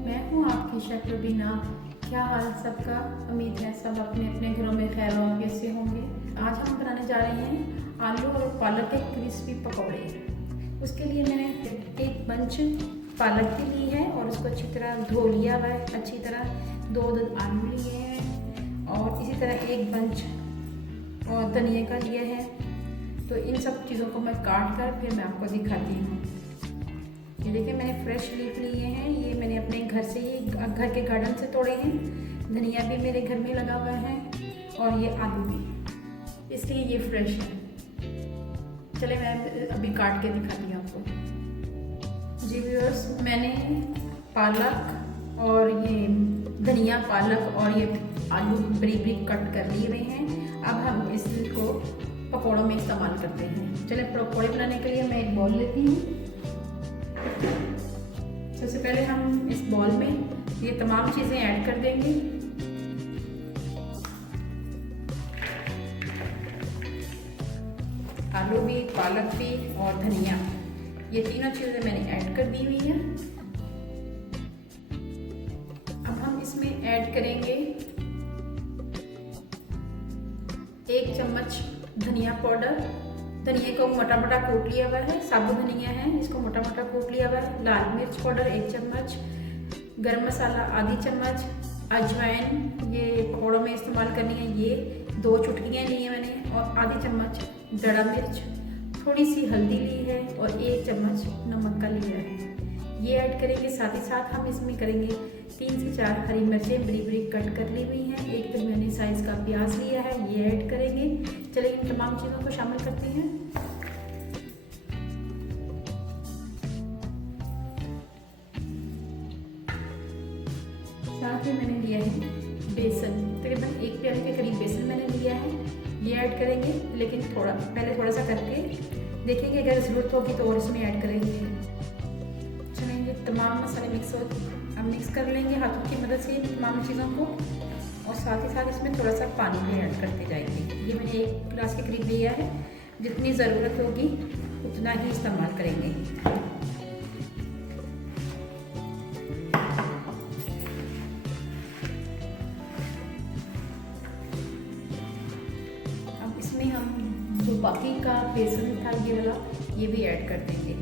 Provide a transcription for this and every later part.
मैं हूँ आपकी शेफ रुबीना। क्या हाल सबका? उम्मीद है सब अपने अपने घरों में खैर वाफियत से होंगे। आज हम बनाने जा रहे हैं आलू और पालक के क्रिस्पी पकौड़े। उसके लिए मैंने एक बंच पालक की ली है और उसको अच्छी तरह धो लिया हुआ है। अच्छी तरह दो आलू लिए हैं और इसी तरह एक बंच और धनिया का लिया है। तो इन सब चीज़ों को मैं काट कर फिर मैं आपको दिखाती हूँ। ये देखिए मैंने फ्रेश लीफ लिए हैं। ये मैंने अपने घर से ही घर के गार्डन से तोड़े हैं। धनिया भी मेरे घर में लगा हुआ है और ये आलू भी, इसलिए ये फ्रेश है। चले मैं अभी काट के दिखाती हूँ आपको। जी व्यूअर्स, मैंने पालक और ये धनिया, पालक और ये आलू बारीक बारीक कट कर लिए हुए हैं। अब हम इसको पकौड़ों में इस्तेमाल करते हैं। चले पकौड़े बनाने के लिए मैं एक बॉल लेती हूँ। सबसे पहले हम इस बॉल में ये तमाम चीज़ें ऐड कर देंगे। आलू भी, पालक भी और धनिया, ये तीनों चीज़ें मैंने ऐड कर दी हुई हैं। अब हम इसमें ऐड करेंगे 1 चम्मच धनिया पाउडर। धनिया को मोटा मोटा कूट लिया हुआ है, साबुत धनिया है, इसको मोटा मोटा कूट लिया हुआ है। लाल मिर्च पाउडर 1 चम्मच, गरम मसाला आधी चम्मच, अजवाइन ये पकौड़ों में इस्तेमाल करनी है, ये 2 चुटकियाँ ली हैं मैंने, और आधी चम्मच दड़ा मिर्च, थोड़ी सी हल्दी ली है और 1 चम्मच नमक का लिया है। ये ऐड करेंगे। साथ ही साथ हम इसमें करेंगे 3 से 4 हरी मिर्चें बरीक बरीक कट कर ली हुई हैं। एक दरमियानी साइज़ का प्याज लिया है, ये ऐड करेंगे। चलिए इन तमाम चीज़ों को शामिल करते हैं। साथ ही मैंने लिया है बेसन, तकरीबन 1 प्याले के करीब बेसन मैंने लिया है, ये ऐड करेंगे। लेकिन पहले थोड़ा सा करके देखेंगे, अगर ज़रूरत होगी तो और इसमें ऐड करेंगे। चलेंगे तमाम मसाले मिक्स कर लेंगे हाथों की मदद से तमाम चीज़ों को, और साथ ही साथ इसमें थोड़ा सा पानी भी ऐड करते जाएंगे। ये मैंने 1 गिलास के करीब लिया है, जितनी ज़रूरत होगी उतना ही इस्तेमाल करेंगे। अब इसमें हम जो बाकी का बेसन था ये वाला, ये भी ऐड कर देंगे।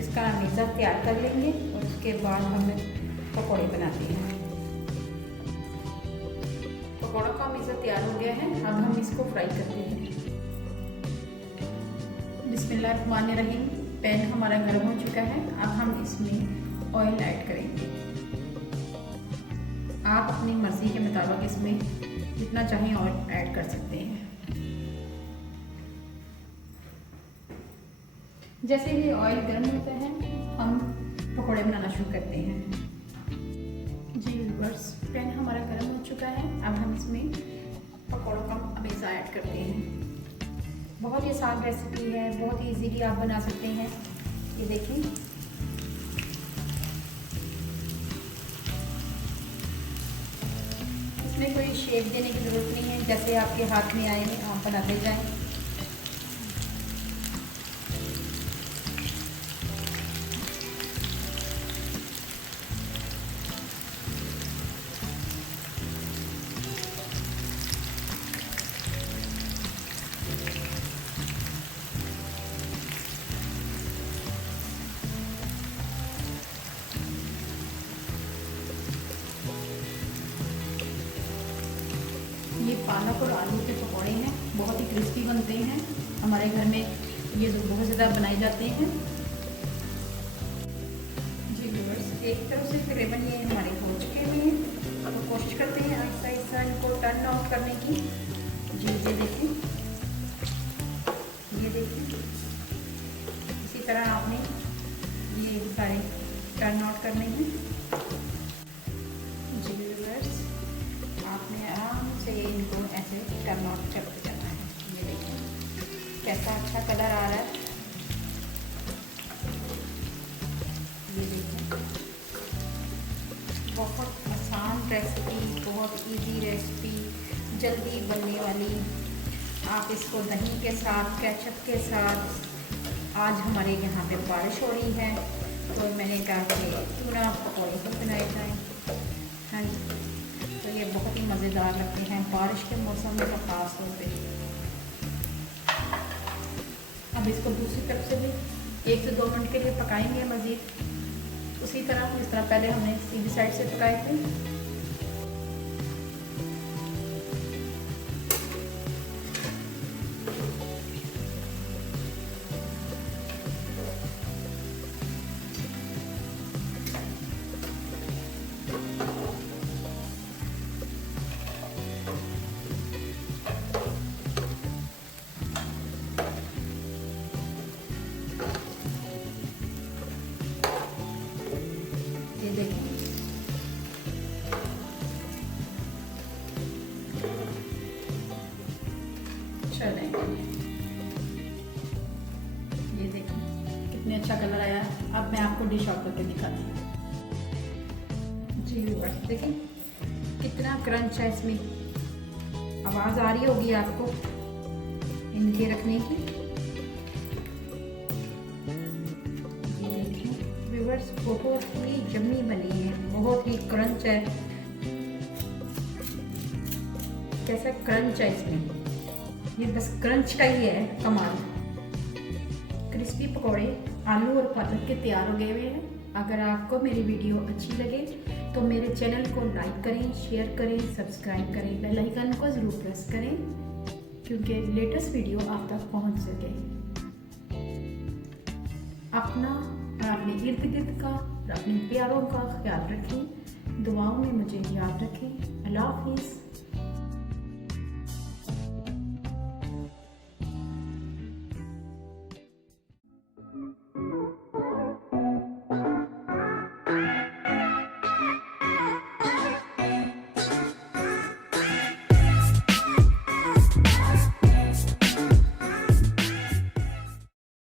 इसका मिक्सर तैयार कर लेंगे और उसके बाद हम पकौड़े बनाते हैं। पकौड़ों का मिक्सर तैयार हो गया है, अब हम इसको फ्राई करते हैं। बिस्मिल्लाहिर्रहमानिर्रहीम। पैन हमारा गर्म हो चुका है, अब हम इसमें ऑयल ऐड करेंगे। आप अपनी मर्ज़ी के मुताबिक इसमें जितना चाहें ऑयल ऐड कर सकते हैं। जैसे ही ऑयल गर्म होता है हम पकौड़े बनाना शुरू करते हैं। जी व्यूअर्स, पैन हमारा गर्म हो चुका है, अब हम इसमें पकौड़ों का मिक्स ऐड करते हैं। बहुत ही आसान रेसिपी है, बहुत ही इजीली आप बना सकते हैं। ये देखिए, इसमें कोई शेप देने की ज़रूरत नहीं है, जैसे आपके हाथ में आए आप बनाते जाएं। ये पालक और आलू के पकौड़े हैं, बहुत ही क्रिस्पी बनते हैं। हमारे घर में ये बहुत ज़्यादा बनाए जाते हैं। जी व्यूअर्स, एक तरफ से तकरीबन ये हमारे हो चुके हुए हैं। अब कोशिश करते हैं आहिस्ता आहिस्ता इनको टर्न आउट करने की। जी ये देखिए, ये देखिए, इसी तरह आपने ये सारे टर्न आउट करने हैं। जी व्यूअर्स, आपने आराम से इनको ऐसे टर्न आउट करते जाना है। ये देखिए कैसा अच्छा कलर आ रहा है। ये देखिए, बहुत आसान रेसिपी, बहुत इजी रेसिपी, जल्दी बनने वाली। आप इसको दही के साथ, केचप के साथ, आज हमारे यहाँ पे बारिश हो रही है तो मैंने कहा कि क्यों ना पकौड़े भी बनाए जाएँ। हाँ जी, तो ये बहुत ही मज़ेदार लगते हैं बारिश के मौसम में तो ख़ास तौर पे। अब इसको दूसरी तरफ से भी 1 से 2 मिनट के लिए पकाएंगे मज़ीद, उसी तरह जिस तरह पहले हमने सीधी साइड से पकाए थे। ये देखें, चलें, ये देखें कितने अच्छा कलर आया। अब मैं आपको डिश आउट करके दिखाती हूँ। जी व्यूअर्स, देखें कितना क्रंच है इसमें। आवाज़ आ रही होगी आपको इनके रखने की। व्यूअर्स, बहुत ही यम्मी बनी है, बहुत ही क्रंच है। कैसा क्रंच है इसमें, ये बस क्रंच का ही है कमाल। क्रिस्पी पकौड़े आलू और पालक के तैयार हो गए हुए हैं। अगर आपको मेरी वीडियो अच्छी लगे तो मेरे चैनल को लाइक करें, शेयर करें, सब्सक्राइब करें, बेल आइकन को ज़रूर प्रेस करें क्योंकि लेटेस्ट वीडियो आप तक पहुंच सके। अपना और अपने इर्द गिर्द का और अपने प्यारों का ख्याल रखें। दुआओं में मुझे याद रखें। अल्लाह हाफिज़।